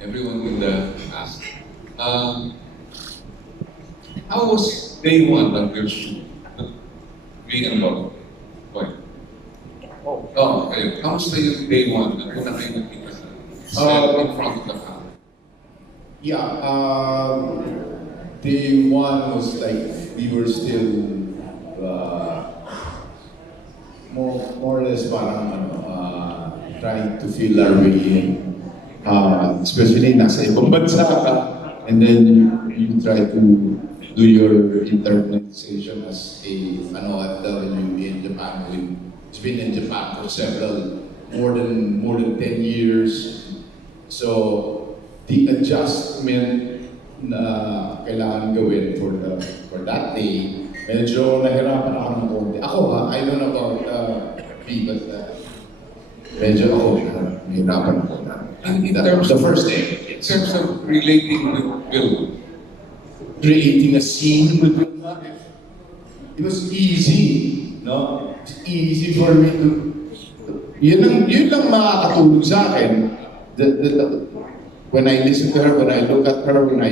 everyone in the cast. How was day one of your shoot? Be involved. Boy. Oh, okay. How was your day one? Ano na kayo nakita sa set in front of the camera? Yeah, day one was like we were still more or less parang trying to feel our way in. Especially nasa ibang bansa ka, and then you try to do your internalization as a OFW in Japan. It's been in Japan for more than 10 years. So the adjustment na kailangan gawin for that day, medyo nahirapan ako ng konti. Ako I don't know about B, but medyo ako nahirapan ako na. In terms The of, first day. in terms of relating with Vilma, Creating a scene with Vilma, it was easy, no? It's easy for me to, yun lang makakatulong sa akin. When I listen to her, when I look at her, when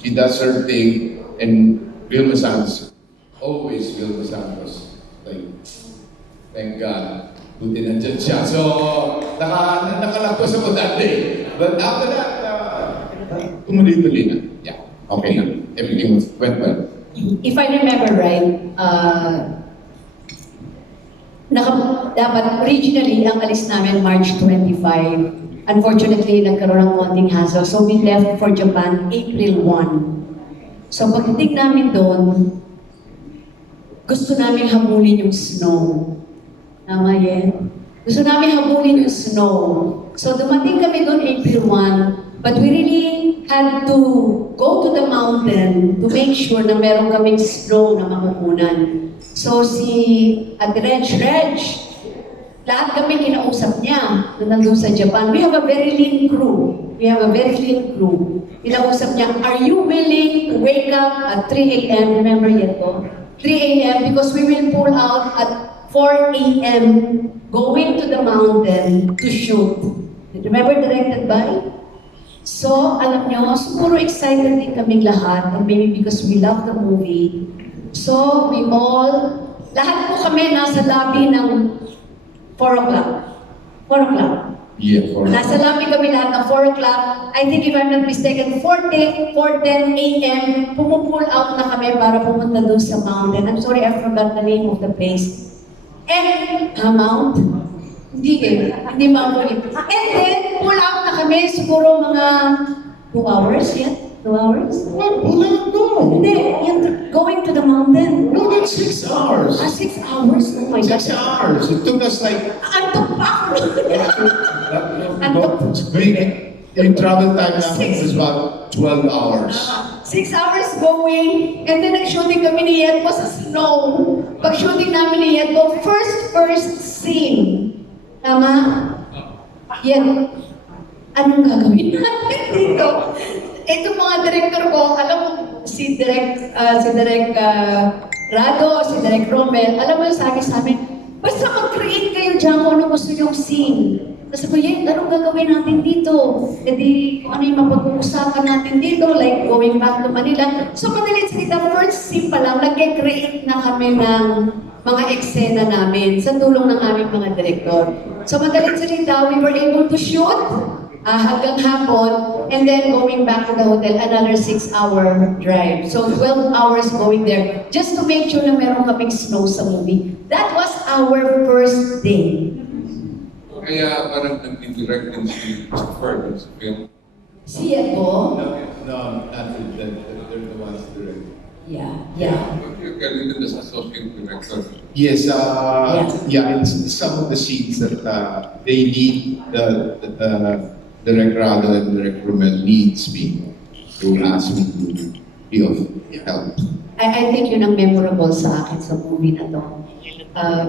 she does her thing, and Vilma Santos, always Vilma Santos, like, thank God, buti nandyan siya. So, nakalagpas ako that day. But after that, tumuloy-tuloy na. Yeah, okay na. Everything went well. If I remember right, dapat originally ang alis namin March 25. Unfortunately, nagkaroon ng konting hassle. So we left for Japan April 1. So pagdating namin doon, gusto namin habulin yung snow. Tama yan? Gusto namin habulin yung snow. So dumating kami doon April 1, but we really had to go to the mountain to make sure na meron kaming snow na makukunan. So si Reg, lahat kami kinausap niya na nandun sa Japan. We have a very lean crew. Kinausap niya, are you willing to wake up at 3 a.m.? Remember yet to? 3 a.m. because we will pull out at 4 a.m. going to the mountain to shoot. Remember, directed by? So, alam niyo, siguro excited din kaming lahat, and maybe because we love the movie. So, lahat po kami nasa lobby ng 4 o'clock. 4 o'clock. Yeah, for Nasa lobby kami lahat ng 4 o'clock. I think if I'm not mistaken, 4:10 a.m. pumupull out na kami para pumunta doon sa mountain. I'm sorry, I forgot the name of the place. And, Mount? Hindi Mount ulit. And then, pull out na kami siguro mga 2 hours yan. 2 hours? What? No. Hindi, yung going to the mountain. No, that's 6 hours. 6 hours? Oh my God. 6 hours. It took us like... Antok pa ako. Yung travel time namin was about 12 hours. 6 hours going, and then nag-shooting kami ni Yedbo sa snow. Pag-shooting namin ni Yedbo, first scene. Tama? Yan. Anong gagawin natin dito? Ito mga director ko, alam mo, si Direk Rado, si Direk Romel, alam mo yung sabi sa amin, basta mag-create kayo dyan kung ano gusto yung scene. Tapos ko, anong gagawin natin dito? E di, kung ano yung mapag-uusapan natin dito, like going back to Manila. So, madalit salita, first scene pa lang, nag-create na kami ng mga eksena namin sa tulong ng aming mga direktor. So, madalit salita, we were able to shoot hanggang hapon, and then going back to the hotel, another 6-hour drive. So 12 hours going there, just to make sure na meron kaming snow sa movie. That was our first day. kaya parang nag-direct din si Christopher sa film. Siya po? No, not they're the ones directing. Yeah. You're getting as associate director. Yes, it's some of the scenes that they need the Direct Rado and Direct Romel needs me to ask me to be of help. I think yun ang memorable sa akin sa movie na to.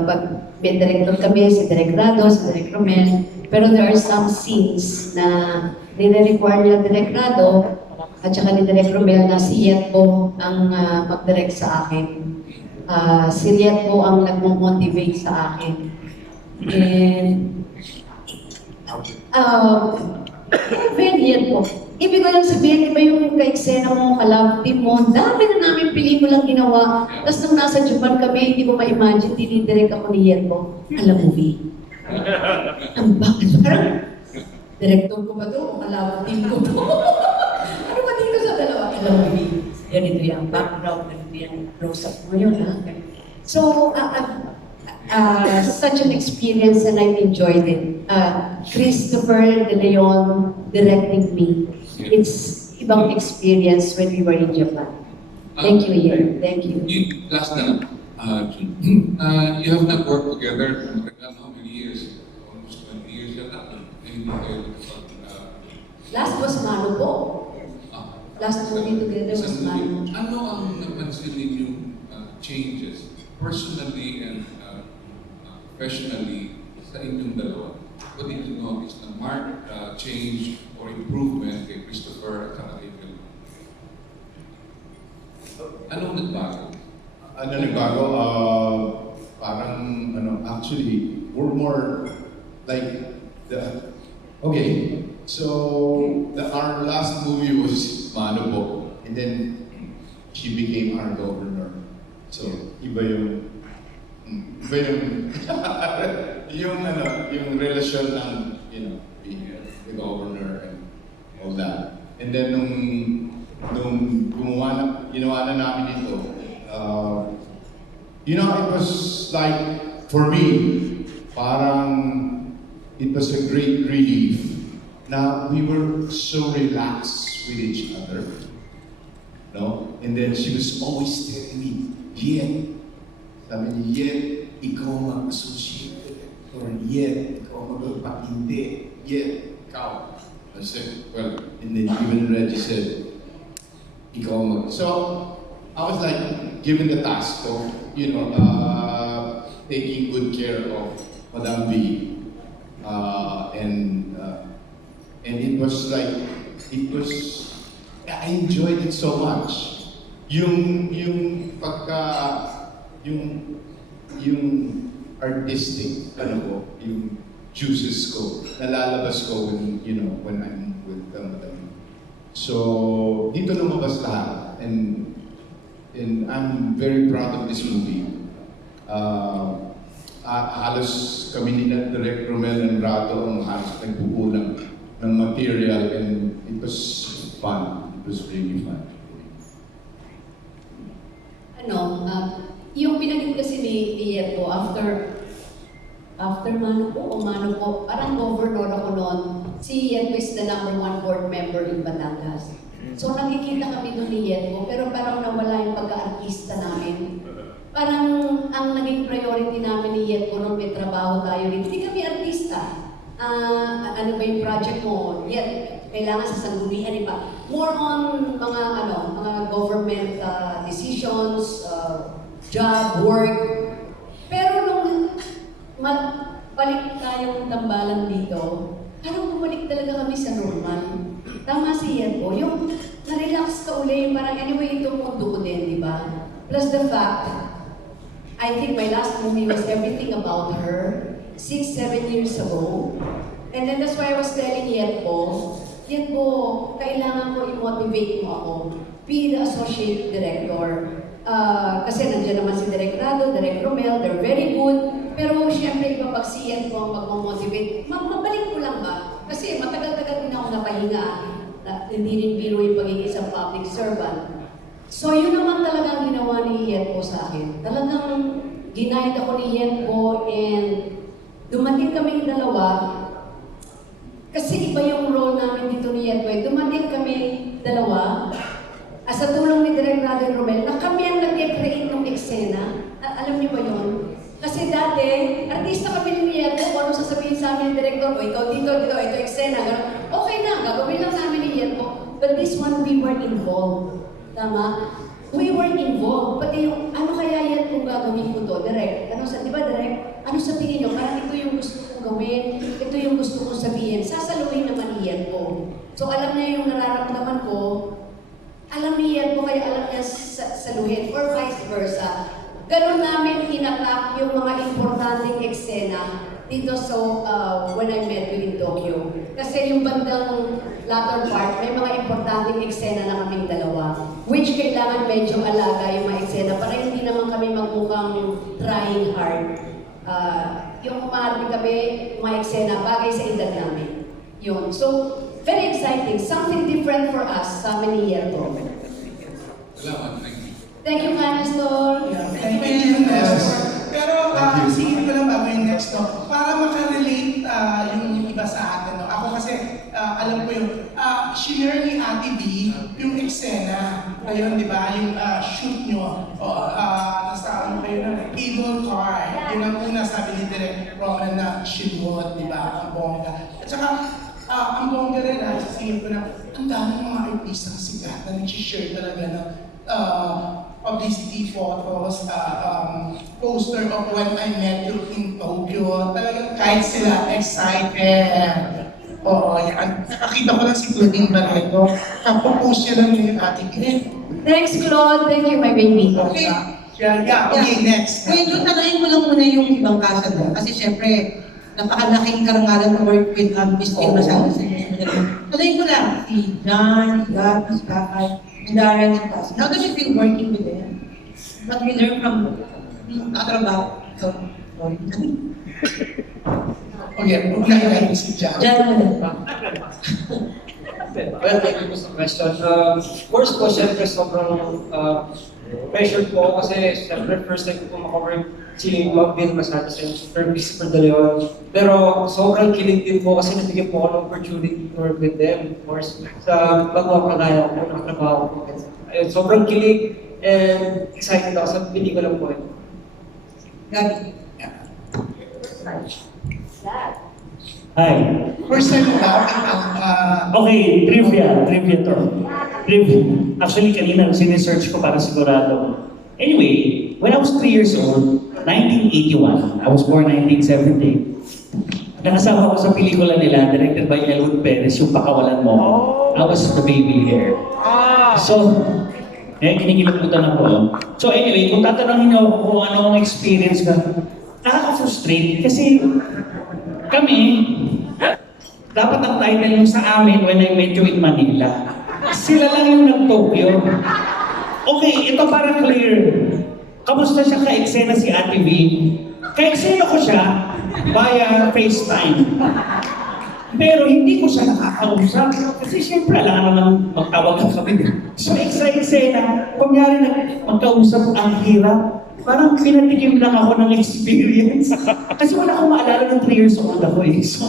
Pag may director kami, si Direk Rado, si Direk Romel, pero there are some scenes na nire-require nila Direk Rado at saka ni Direk Romel na si Yet po ang mag-direct sa akin. Si Yet po ang nag-motivate sa akin. And Even yan po. Ibig ko lang sabihin, iba yung ka-eksena mo, ka-love team mo, dami na namin pelikulang ginawa. Tapos nung nasa Japan kami, hindi ko ma-imagine, dinidirect ako ni Yenbo. Alam movie. Ang bakit? Parang, director ko ba to? O ka-love team ko to? Ano ba dito sa dalawa? Alam movie. Ganito yan, background, ganito yan, close-up mo yun, ha? So, such an experience and I've enjoyed it. Christopher De Leon directing me. It's ibang experience when we were in Japan. Thank you, Ian. Thank you. Last na lang, June. You have not worked together for how many years? Almost 20 years yata. Anything kayo Last was Mano po. Last movie together was isang Mano. movie. Ano ang napansin ninyong changes personally and professionally sa inyong dalawa? What did you notice na marked change or improvement kay Christopher at saka kay Vilma? Anong nagbago? Ano nagbago? Parang, actually, we're more like okay, so our last movie was Mano po, and then she became our governor. So, iba yung yung relasyon ng, being the governor and all that. And then nung ginawa na namin ito, it was like, for me, parang it was a great relief na we were so relaxed with each other. No? And then she was always telling me, sabi niya, ikaw mag-associate director, ikaw magpapakindi, ikaw. I said, well, and then even Reggie said, ikaw mag... So, I was like, given the task of, taking good care of Madam V. And it was like, I enjoyed it so much. Yung artistic, yung juices ko, nalalabas ko when I'm with Madam. So, dito lumabas lahat. And I'm very proud of this movie. Halos kami ni Direk Romel and Rado ang halos nagbuo ng material, and it was fun. It was really fun. Yung pinagin kasi ni Yepo, after Mano po o Mano po, parang governor ako noon. Si Yepo is the #1 board member in Batangas. So nakikita kami doon ni Yepo, pero parang nawala yung pagka-artista namin. Parang ang naging priority namin ni Yepo nung may trabaho tayo rin. Hindi kami artista. Ano ba yung project mo? Kailangan sa sanggunian, di ba? More on mga government decisions, job, work. Pero nung balik tayong tambalan dito, parang bumalik talaga kami sa normal. Tama si Yepo, yung na-relax ka uli, parang anyway itong mundo ko din, di ba? Plus the fact, I think my last movie was everything about her, 6-7 years ago. And then that's why I was telling Yepo, kailangan ko i-motivate mo ako. Be the associate director. Kasi nandiyan naman si Direk Rado, Direk Romel, they're very good. Pero siyempre, iba pag si Yepo ang magmamotivate, mabalik ko lang ba? Kasi matagal-tagal din ako napahinga. Hindi rin biro yung pagiging isang public servant. So yun naman talaga ang ginawa ni Yepo sa akin. Talagang ginaid ako ni Yepo and dumating kaming dalawa. Kasi iba yung role namin dito ni Yepo. Dumating kami dalawa. Sa tulong ni Direk Rado Romel, na kami ang nag-create ng eksena. Alam niyo ba yun? Kasi dati, artista kami ni Yepo, kung ano sasabihin sa amin ng director, o ikaw dito, ito eksena, gano'n. Okay na, gagawin lang namin ni Yepo. But this one, we were involved. Tama? We were involved. Pati yung, ano kaya yan kung gagawin ko to? Direk, di ba Direk? Ano sa tingin nyo? Parang ito yung gusto kong gawin, ito yung gusto kong sabihin. Sasaluhin naman ni Yepo. So alam niya yung nararamdaman ko, alam ni Yepo, kaya alam niya saluhin, or vice versa. Ganon namin inatak yung mga importanteng eksena dito when I met you in Tokyo. Kasi yung bandang latter part, may mga importanteng eksena na kaming dalawa. Which kailangan medyo alaga yung mga eksena para hindi naman kami magmukhang trying hard. Yung umarami kami, mga eksena, bagay sa edad namin. Yun. So, very exciting. Something different for us sa many years ago. Salamat, thank you. Thank you, Canastor. Thank you, Nestor. Pero singin ko lang bago yung next, no? Para makarelate yung iba sa atin. No? Ako kasi, alam ko yung, share ni Ate B yung eksena. Ayun, di ba? Yung shoot nyo. Nasa ano kayo na, cable car. Yun ang una sabi ni Direk Roman na shoot, di ba? Ang bongga. At saka, ang bongga rin, sasingin ko na, ang daming mga artistang sikat na nag-share talaga ng publicity photos, poster of when I met you in Tokyo. Talagang kahit sila excited. Oo, yan. Nakakita ko lang si Claudine Barreto. Post siya lang yung ating Thanks, Claude. Thank you, my baby. Okay. Okay, next. Medyo tanongin ko lang muna yung ibang kaso doon. Kasi syempre, napakalaking karangalan na work with Miss Vilma Santos. Tanongin ko lang, si John, si Gabby, si Kakay, si Darren, and Cass. How does it feel working with them? What we learn from nakatrabaho? Okay, unahin natin si John. John, Well, thank you po sa question. First po, syempre sobrang pressure po kasi syempre first time ko makawork si Vilma Santos and super busy for the Leon. Pero sobrang kilig din po kasi nabigyan po ako ng opportunity to work with them. Of course, sa bago kagaya ko, nakatrabaho ko. Ayun, sobrang kilig and excited ako sa pelikula po. Gabby. Hi. First time mo ba? Okay, trivia to. Trivia. Actually, kanina sinesearch ko para sigurado. Anyway, when I was 3 years old, 1981, I was born 1970. Nakasama ko sa pelikula nila, directed by Elwood Perez, yung Pakawalan Mo. I was the baby there. So, kinikilabutan ako. So anyway, kung tatanungin niyo ako kung ano ang experience ko, nakaka-frustrate kasi kami, dapat ang title yung sa amin when I met you in Manila. Sila lang yung nag-Tokyo. Okay, ito parang clear. Kamusta siya ka-eksena si Ate V? Ka-eksena ko siya via FaceTime. Pero hindi ko siya nakakausap. Kasi siyempre, alam naman magtawagan kami. So, eksena, kunyari na magkausap ang hirap. Parang pinatikim lang ako ng experience. Kasi wala akong maalala ng 3 years old ako eh. So,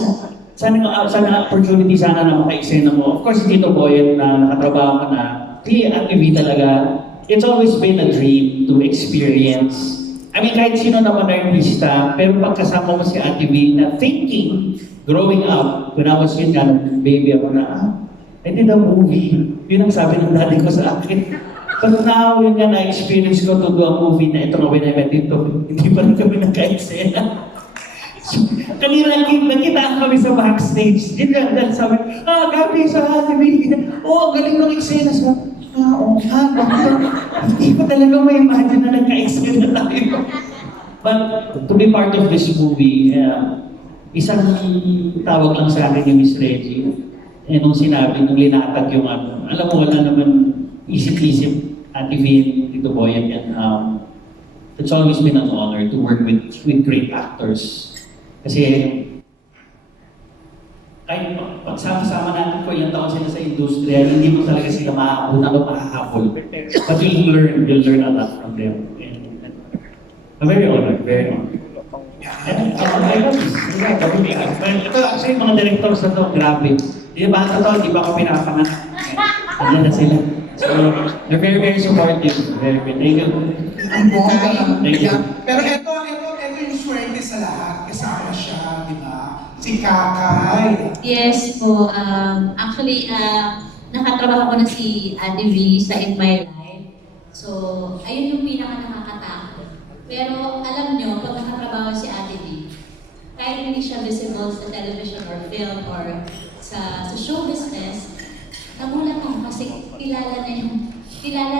sana opportunity sana na maka-eksena mo. Of course, Tito Boy na nakatrabaho ko na, si Ate V talaga, it's always been a dream to experience. I mean, kahit sino naman na artista, pero pagkasama mo si Ate V na thinking, growing up, when I was yun nga, baby ako na, I did a movie. Yun ang sabi ng daddy ko sa akin. But now, yun nga na-experience ko to do a movie na ito na when I met ito, hindi pa rin kami nagka-eksena. So, kanina nagkitaan kami sa backstage. Yun lang, sabi, Gabi sa Ate V. Galing ng eksena. Hindi ko talaga may imagine na nagka-eksena tayo. But to be part of this movie, isang tawag lang sa akin ni Miss Reggie. Nung sinabi, nung linatag yung alam mo, wala naman isip-isip Ate V, Tito Boy, and it's always been an honor to work with great actors. Kasi kahit pagsama-sama natin ko ilang taon sila sa industriya, hindi mo talaga sila makakabunan o makahabol. But you'll learn a lot from them. And I'm very honored, very honored. Ito actually mga directors na to, grabe. Di ba di ba ako pinapanganak? Ano na sila. So, they're very, very supportive. Very, thank you. Ang bongga. Thank you. Pero ito yung swerte sa lahat. Kasama siya, di ba? Si Kakay. Yes po. Actually, nakatrabaho ko na si Ate V sa In My Life. So, ayun yung pinaka-nakakatakot. Pero alam nyo, pag nakatrabaho si Ate V, kahit hindi siya visible sa television or film or sa show business, nagulat ako kasi kilala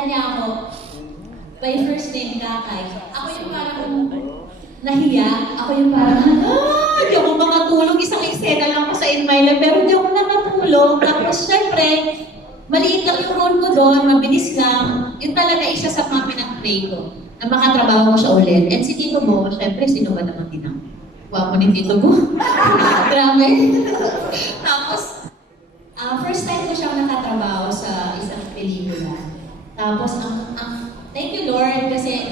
niya ako by first name Kakay. Ako yung parang nahiya, ako yung parang, Hindi ako makatulog, isang eksena lang ako sa In My Life, pero hindi ako nakatulog. Tapos syempre, maliit lang yung role ko doon, mabilis lang. Yun talaga isa sa mga pinag-play ko, na makatrabaho ko siya ulit. And si Tito Bo, syempre, sino ba naman din ang wapo ni Tito Bo? Grabe. Tapos, first time ko siyang nakatrabaho sa isang pelikula. Tapos, thank you Lord, kasi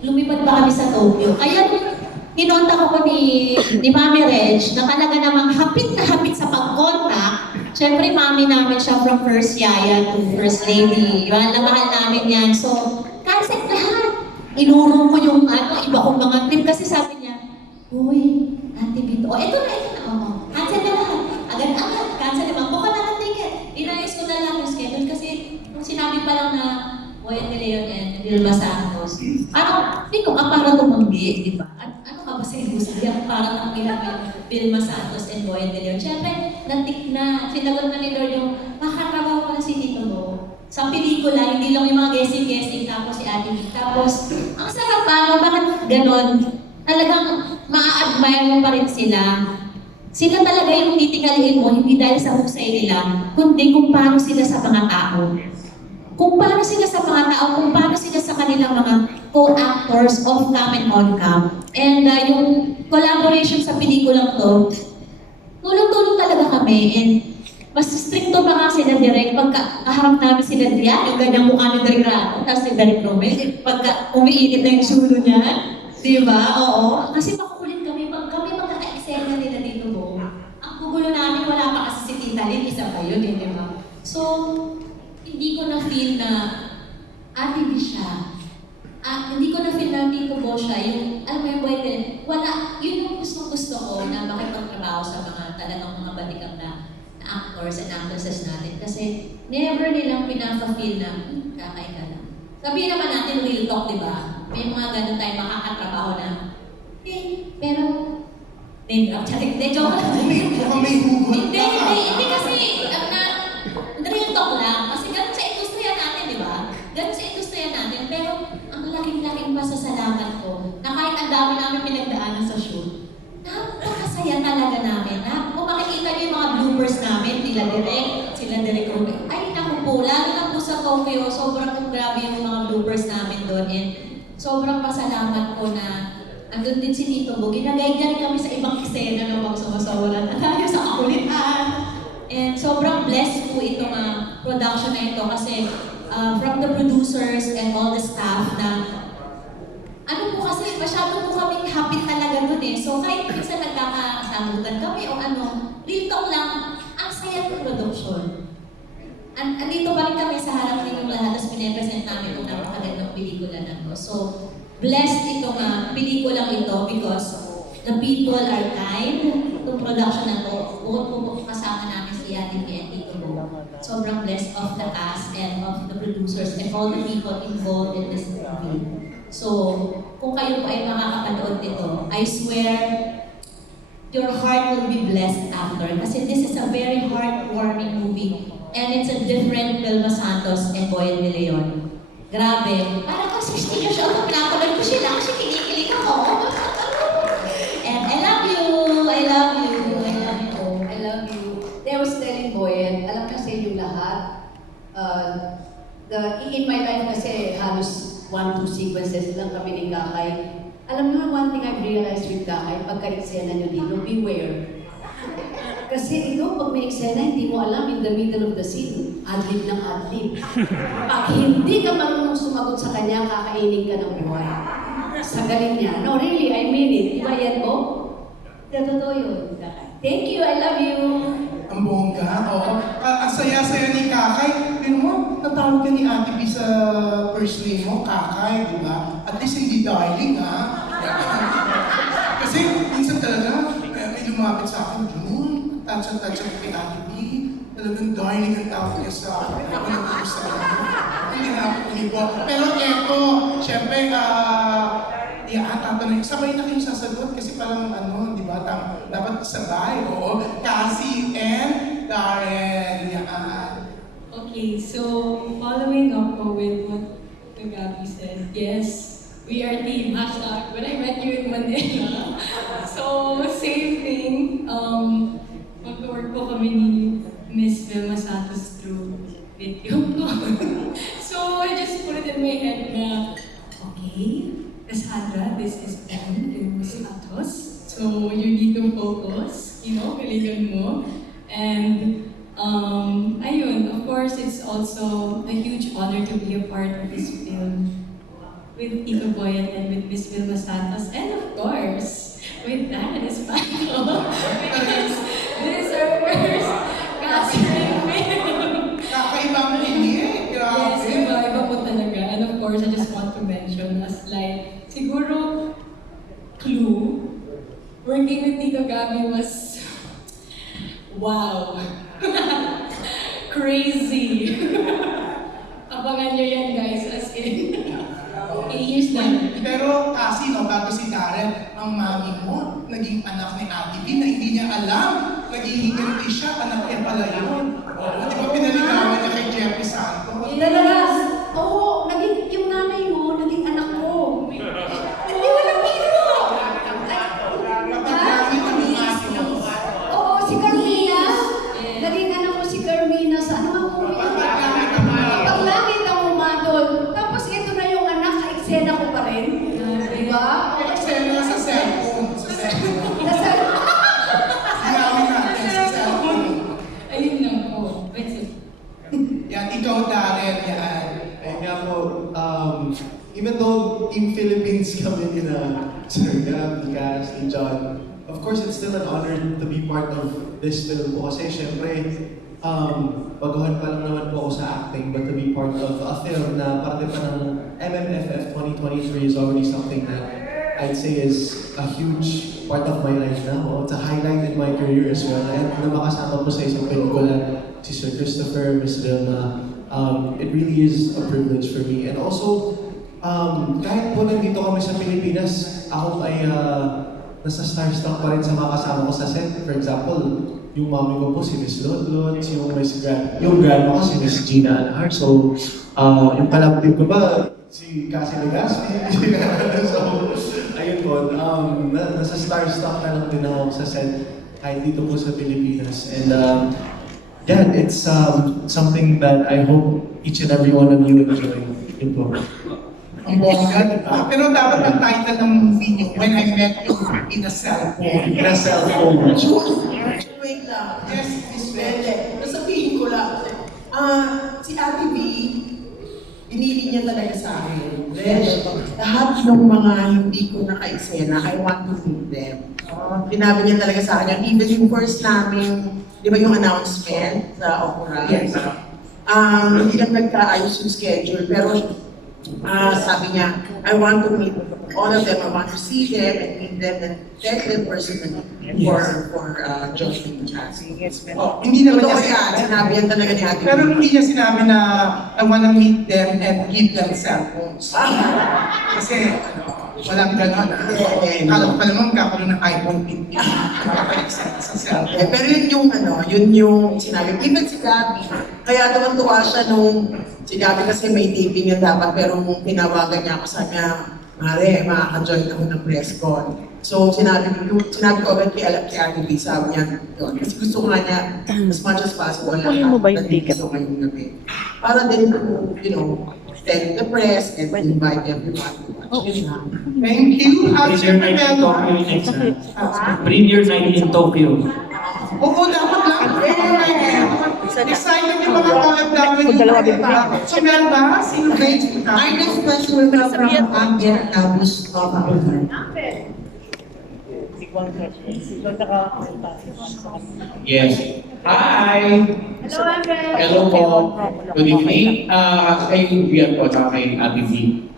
lumipad pa kami sa Tokyo. Kaya kinontak ako ni Mami Reg na talaga namang hapit na hapit sa pag-contact. Siyempre, mami namin siya from first yaya to first lady. Yun, mahal namin yan. So, cancel lahat. Inurong ko yung iba kong mga trip kasi sabi niya, uy, Ate Bito, ito na, cancel na lahat. Agad-agad, cancel na, buka na ng ticket. Inayos ko na lang yung schedule kasi nung sinabi pa lang na Boy de Leon and Vilma Santos, hindi ko para tumanggi, di ba? Ano ka ba sa industriya para tanggihan mo yung Vilma Santos and Boy de Leon? Siyempre, sinagot na ni Lord yung makatrabaho ko na si Tito Bo. Sa pelikula, hindi lang yung mga guessing-guessing, tapos si Ate Vic. Tapos, ang sarap pa, bakit ganon? Talagang ma-admire mo pa rin sila. Sila talaga yung titingaliin mo, hindi dahil sa husay nila, kundi kung paano sila sa mga tao. Kung paano sila sa mga tao, kung paano sila sa kanilang mga co-actors off-cam and on-cam. And yung collaboration sa pelikulang to, tulong-tulong talaga kami. And mas stricto pa nga sila direct pagka kaharap namin sila Adrian, yung ganyang mukha ni Direk Rato, tapos si Direk Romel, pagka umiinit na yung sulo niya, di ba? Oo. Kasi makukulit kami, pag kami magkaka-eksena nila dito mo, ang gugulo namin, wala pa kasi si Tita Lynn, isa pa yun, di ba? So, hindi ko na-feel na Ate B siya. Hindi ko na-feel na Tito Bo siya. Yung, alam mo yung boy din, wala, yun yung gusto ko na makipagtrabaho sa mga talagang mga batikang na actors and actresses natin. Kasi never nilang pinaka-feel na, kakay ka lang. Sabihin naman natin real talk, di ba? May mga ganun tayo makakatrabaho na, pero, name drop, charik, joke lang. Mukhang may hugot. Hindi kasi, real talk lang. Kasi ganun sa industriya natin, di ba? Ganun sa industriya natin. Pero ang laking-laking pasasalamat ko na kahit ang dami namin pinagdaanan sa shoot, napakasaya talaga namin. Kung makikita niyo yung mga bloopers namin, sila Direk Romel, ay naku po, lalo na po sa Tokyo, sobrang grabe yung mga bloopers namin doon. And sobrang pasalamat ko na andun din si Tito Bo. Ginagay-gay kami sa ibang eksena ng mga sumasawalan at tayo sa kakulitan. And sobrang blessed po itong production na ito kasi from the producers and all the staff na kasi masyado po kaming happy talaga dun eh. So kahit minsan nagkakasagutan kami o real talk lang, ang saya ng production. Andito pa rin kami sa harap ninyong lahat at pinipresent namin itong napakagandang pelikula na to. So blessed itong pelikulang ito because the people are kind. Itong production na to, bukod po kasama namin si Ate P and Tito Bo. Sobrang blessed of the cast and of the producers and all the people involved in this movie. So, kung kayo po ay makakapanood nito, I swear, your heart will be blessed after. Kasi this is a very heartwarming movie. And it's a different Vilma Santos and Boy de Leon. Grabe. Parang kasi 60 years old, pinapanood ko sila kasi kinikilig ako. And I love you. I love you. I love you. I love you. I was telling Boyen, alam na sa inyo lahat, in my life kasi halos 1-2 sequences lang kami ni Kakay. Alam mo, one thing I've realized with Kakay, pagka eksena nyo dito, beware. Kasi ito, pag may eksena, hindi mo alam in the middle of the scene, adlib ng adlib. Pag hindi ka marunong sumagot sa kanya, kakainin ka ng buhay. Sa galing niya. No, really, I mean it. Di ba yan po? Totoo yun, Kakay. Thank you, I love you. Ang bongga, oo. Ang saya-saya ni Kakay. Pero mo, natawag ka ni Ate B sa first name mo, Kakay, di ba? At least hindi darling, ha? Kasi minsan talaga, may lumapit sa akin, June, touch kay Ate B. Talagang darling ang tawag niya sa akin. Ako nag-gusto sa akin. Hindi na ako umibo. Pero eto, syempre, tatanong, sabay na kayong sasagot kasi parang di ba, dapat sabay, oo. Cassie and Darren, yan. Okay, so following up with what Gabi said, yes, we are team, hashtag, when I met you in Manila. So, same thing, Miss Vilma Santos through video call. So I just put it in my head na, okay, Cassandra, this is Vilma Santos. So you need to focus, galingan mo. And ayun, of course, it's also a huge honor to be a part of this film with Tito Boyan and with Miss Vilma Santos, and of course, with Dan Espanol, because this is our first casting film. Kakaibang pinig, Yes, grabe. iba po talaga. And of course, I just want to mention as like, siguro, clue, working with Tito Gabby was, wow. Crazy. Abangan nyo yan guys, as in. 8 years na. Pero kasi bago si Darren, ang mami mo, naging anak ni Ate B na hindi niya alam. Naghihiganti siya, anak niya pala yun. Di ba pinaligawan niya kay Jeffrey Santos? Dalalas, oo, yung nanay mo, naging anak ko. Hindi walang biro! Kapag ang ate mo. Oo, si Carmina. Naging anak ko si Carmina sa ano ang movie? Paglangit ang umatol. Tapos ito na yung anak, ka-eksena ko pa rin. Diba? Eksena sa cellphone. Sa cellphone. Nasa... Sinawin natin sa cellphone. Ayun lang po. Wait, Yan, ikaw Darren, yan. Ayun nga po, even though Team Philippines kami in Sir Gab, ni Cass, ni John, of course, it's still an honor to be part of this film po. Kasi syempre, baguhan pa lang naman po ako sa acting, but to be part of a film na parte pa ng MMFF 2023 is already something that I'd say is a huge part of my life now. It's a highlight in my career as well. And na makasama po sa isang pelikula, si Sir Christopher, Miss Vilma, it really is a privilege for me. And also, kahit po nandito kami sa Pilipinas, ako ay nasa starstruck pa rin sa mga kasama ko sa set. For example, yung mami ko po si Miss Lodlot, yung grandma ko si Miss Gina Anhar. So, yung palaptip ko ba, si Cassie Legaspi. So, ayun po, nasa starstruck na lang din ako sa set kahit dito po sa Pilipinas. And yeah, it's something that I hope each and every one of you enjoy. Yun po. Ang bongga, diba? Pero dapat ang title ng movie niyo, When I Met You in a Cellphone. In a cellphone. Wait lang. Yes, Miss Pwede. Belle. Nasabihin ko lang. Si Ate B, pinili niya talaga sa akin. Besh, lahat ng mga hindi ko naka-eksena, I want to meet them. Pinabi niya talaga sa akin. Even yung first namin, di ba yung announcement sa Opera? Yes. Hindi lang nagkaayos yung schedule, pero sabi niya, I want to meet all of them. I want to see them and meet them and thank them personally for joining the cast. Hindi naman Totoo niya yan, sinabi yan talaga ni Ate. Pero hindi niya sinabi na I wanna meet them and give them cellphones. Kasi, walang ganon. Kala ko pa naman kakaroon ng iPhone 15. Nakaka-excite sa cellphone. Pero yun yung sinabi. Even si Gabby, kaya naman tuwa siya nung si Gabby kasi may taping yan dapat, pero nung tinawagan niya ako, sabi niya, Mare, makaka-join ako ng press con. So sinabi ko agad kay Ate B, sabi niya yun. Kasi gusto nga niya, as much as possible, Kunin mo ba yung ticket? So ngayong gabi. Para din to, thank the press and invite everyone to watch it. Thank you. Premiere night in Tokyo next. Premiere night in Tokyo. Oo, dapat lang. Excited yung mga OFW. So, meron ba? Sino grade? Our next question will come from Amber Nabus of Yes. Hi! Hello, Andre. Hello po. Good evening. Kay Vian po at kay Ate V.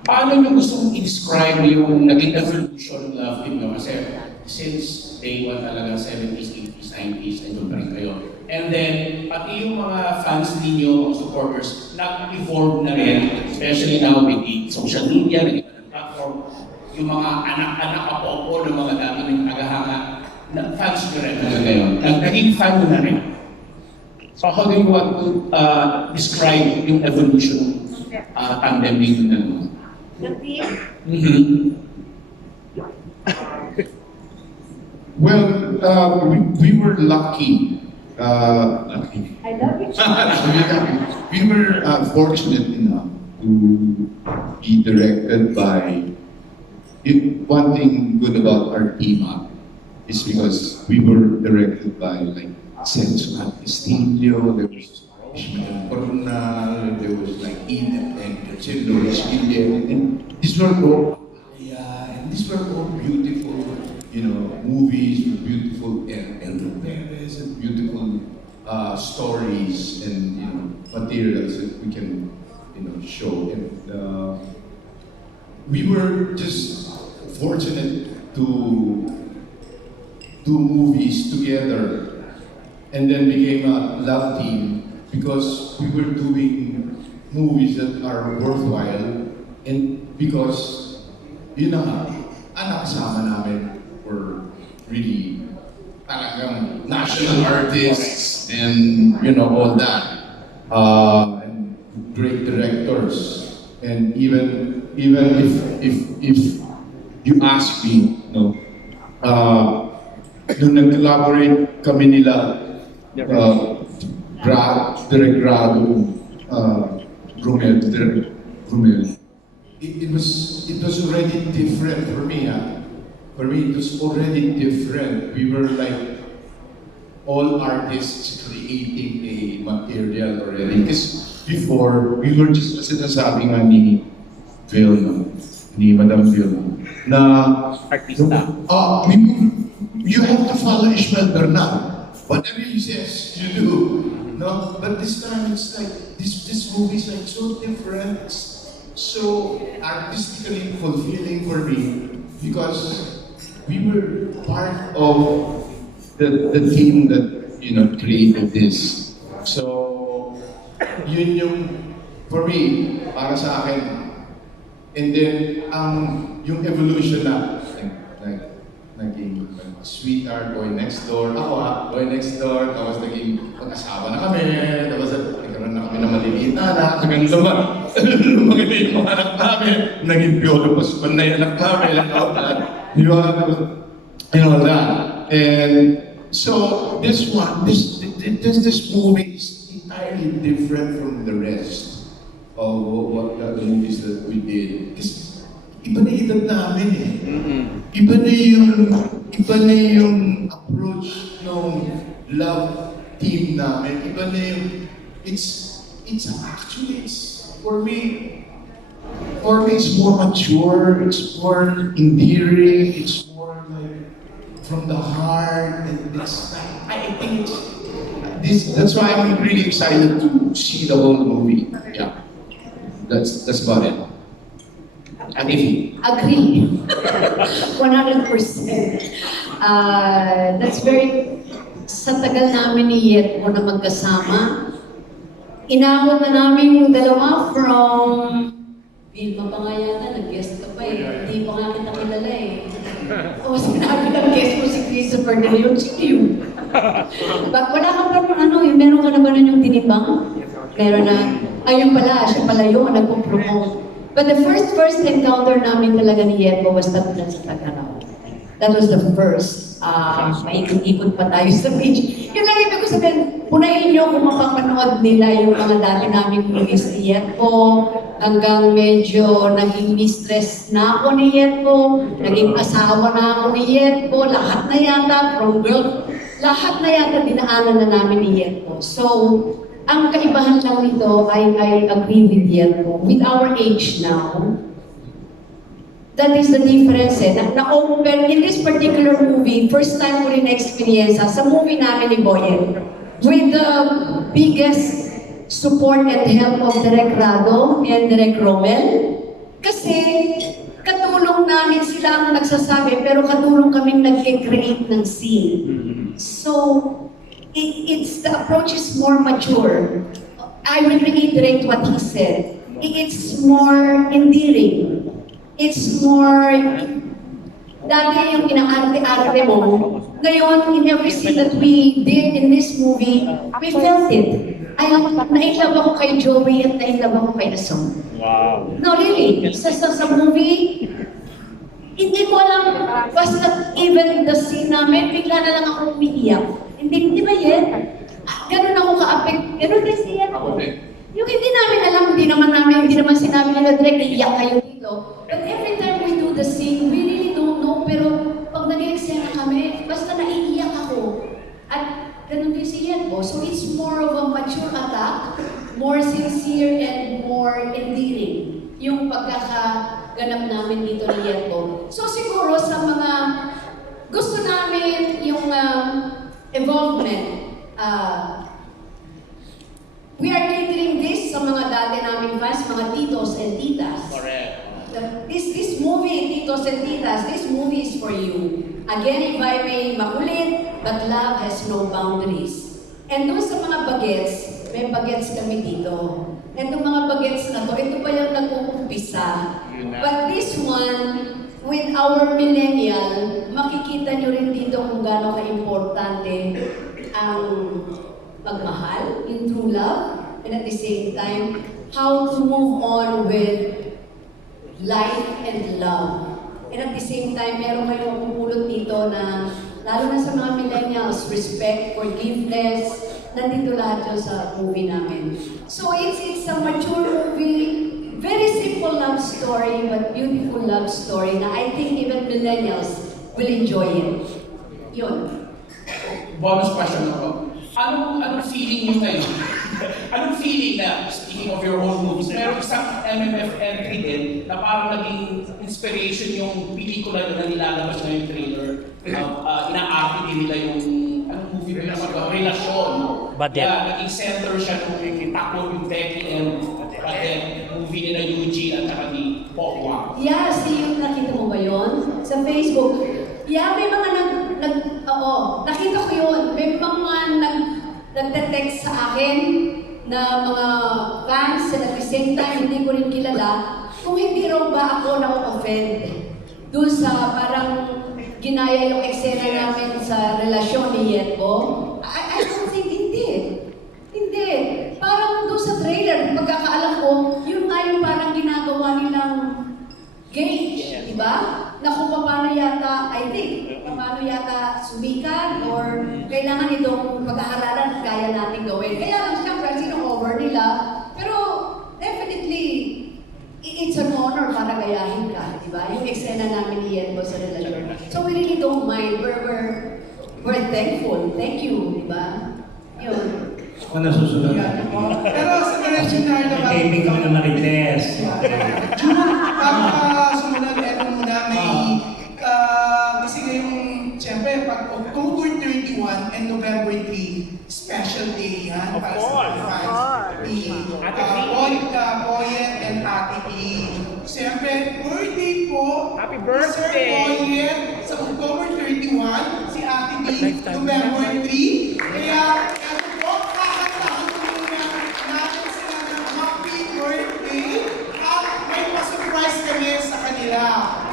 Paano nyo gusto mong i-describe yung naging evolution ng love team nyo? Kasi since day one talaga, 70s, 80s, 90s, nandun pa rin kayo. And then, pati yung mga fans ninyo, mga supporters, nag-evolve na rin, especially now with the social media, naging platform, yung mga anak-anak kapopo ng mga dati ng tagahanga, na fans nyo rin hanggang ngayon. Naging fan nyo na rin. So how do you want to describe yung evolution tandem ninyo na naman? Well, we were lucky. we were fortunate enough to be directed by. One thing good about our team up is because we were directed by like Santos Castillo, there was Ishmael Coronel, there was like Eden and Eugene, and these were all and these were all beautiful, movies with beautiful and Perez and beautiful stories and materials that we can show. And we were just fortunate to do movies together and then became a love team because we were doing movies that are worthwhile and because kasama namin were really talagang national artists and all that and great directors. And even if you ask me, nung nag-collaborate kami nila, Direk Grado, Direk Romel, it was already different for me. For me, it was already different. We were like all artists creating a material already. Because before, we were just, sinasabi nga ni Vilma, ni Madam Vilma, na artista. You have to follow Ishmael Bernal. Whatever he says, you do. No? But this time it's like, this movie is like so different, it's so artistically fulfilling for me because we were part of the team that created this. So yun yung for me, para sa akin. And then yung evolution na naging sweetheart, boy next door. Ako boy next door. Tapos naging mag-asawa na kami. Tapos nagkaroon na kami ng maliliit na anak. Hanggang lumaki na yung mga anak namin. Naging piolo pa na yung anak namin. Di ba? And all that. And so this movie is entirely different from the rest of what the movies that we did. Kasi iba na edad namin eh. Iba na yung approach ng love team namin. Iba na yung, for me, it's more mature, it's more endearing, it's more like from the heart, and it's like, I think that's why I'm really excited to see the whole movie. Yeah, that's about it. Agree. 100%. That's very, sa tagal namin ni Yetmo na magkasama, inabot na namin yung dalawa from, Vilma pa nga yata, nag-guest ka pa eh. Hindi pa nga kita kilala eh. O sinabi ng guest mo si Christopher de Leon, sino yun? Wala ka pa meron ka na ba nun yung tinimbang? Meron na, ayun pala, siya pala yun, nagpo-promote. But the first encounter namin talaga ni Yetmo was Tagulan sa Tagaraw. That was the first. Maikot-ikot pa tayo sa beach. Yun lang ibig ko sabihin, punayin nyo kung mapapanood nila yung mga dati naming movies ni Yetmo, hanggang medyo naging mistress na ako ni Yetmo, naging asawa na ako ni Yetmo, lahat na yata, from girl, lahat na yata dinaanan na namin ni Yetmo. So, ang kaibahan lang nito, I agree with Yetmo. With our age now, that is the difference eh. Na-open, in this particular movie, first time ko rin na-experience sa movie namin ni Boyen, with the biggest support and help of Direk Rado and Direk Romel. Kasi, katulong namin sila ang nagsasabi, pero katulong kaming nag-create ng scene. So, the approach is more mature. I will reiterate what he said. It's more endearing. It's more, dati yung inaarte-arte mo, ngayon, in every scene that we did in this movie, we felt it. Nainlove ako kay Joey at nainlove ako kay Ason. Wow. No, really. Sa movie, hindi ko alam, basta even the scene namin, bigla na lang ako umiiyak. Hindi ba yan? Ganun ako ka-affect. Ganun din siya. namin na direct, iiyak kayo dito. But every time we do the scene, we really don't know, pero pag nag-eksena kami, basta naiiyak ako. At ganun din si Yenbo. So it's more of a mature attack, more sincere and more endearing yung pagkakaganap namin dito ni Yenbo. So siguro sa mga gusto namin yung involvement, we are catering this sa mga dati naming fans, mga titos and titas. Correct. This movie, titos and titas, this movie is for you. Again, if I may makulit, but love has no boundaries. And doon sa mga bagets, may bagets kami dito. Itong mga bagets na to, ito pa yung nag-uumpisa. But this one, with our millennial, makikita nyo rin dito kung gaano ka-importante ang magmahal in true love, and at the same time, how to move on with life and love. And at the same time, meron kayong pupulot dito na, lalo na sa mga millennials, respect, forgiveness, nandito lahat yun sa movie namin. So it's a mature movie, very simple love story, but beautiful love story na I think even millennials will enjoy it. Yun. Bonus question ako. Anong feeling niyo ngayon? Anong feeling na, speaking of your own movies, meron isang MMF entry din na parang naging inspiration yung pelikula na nilalabas na yung trailer. Ina-arte din nila yung, anong movie ba naman ba? Relasyon. Naging center siya nung takbo yung Becky and movie nila Eugene at saka ni Pokwang. Yeah, yung nakita mo ba yun? Sa Facebook. Yeah, may mga nakita ko yun. May mga nagte-text sa akin na mga fans at the same time hindi ko rin kilala kung hindi raw ba ako na-offend doon sa parang ginaya yung eksena namin sa relasyon ni Yenbo. I don't think, hindi. Hindi. Parang doon sa trailer, pagkakaalam ko, yun nga yung parang ginagawa nilang gauge, di ba? Na kung paano yata, I think, paano yata sumikat or kailangan itong pag-aaralan kaya natin gawin. Kaya lang siyempre, sino-over nila. Pero definitely, it's an honor para gayahin ka, di ba? Yung eksena namin ni Yenbo sa relasyon. So we really don't mind. We're thankful. Thank you, di ba? Yun. Ako nasusunod. Pero sa relasyon na naman, Taping ko na marites. sumunod, eto muna, may, kasi ngayong, siyempre, pag October 31 and November 3, special day yan para sa mga fans. Poyet and Ate B. Siyempre, birthday po. Happy birthday! Sir Poyet sa October 31, si Ate B, November 3. Kaya, eto po, kakantahan ko muna natin sila ng happy birthday at may pa-surprise kami sa kanila.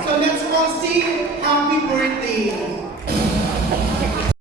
So let's all sing happy birthday.